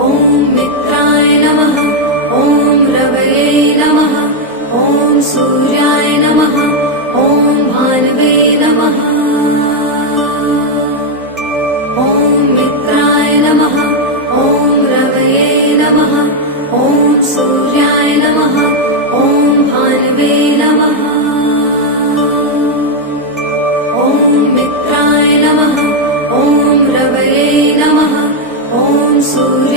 ॐ मित्राय नमः ॐ रवये नमः ॐ सूर्याय नमः ॐ भानवे नमः ॐ मित्राय नमः ॐ रवये नमः ॐ सूर्याय नमः ॐ भानवे नमः ॐ मित्राय नमः ॐ रवये नमः ॐ सूर्याय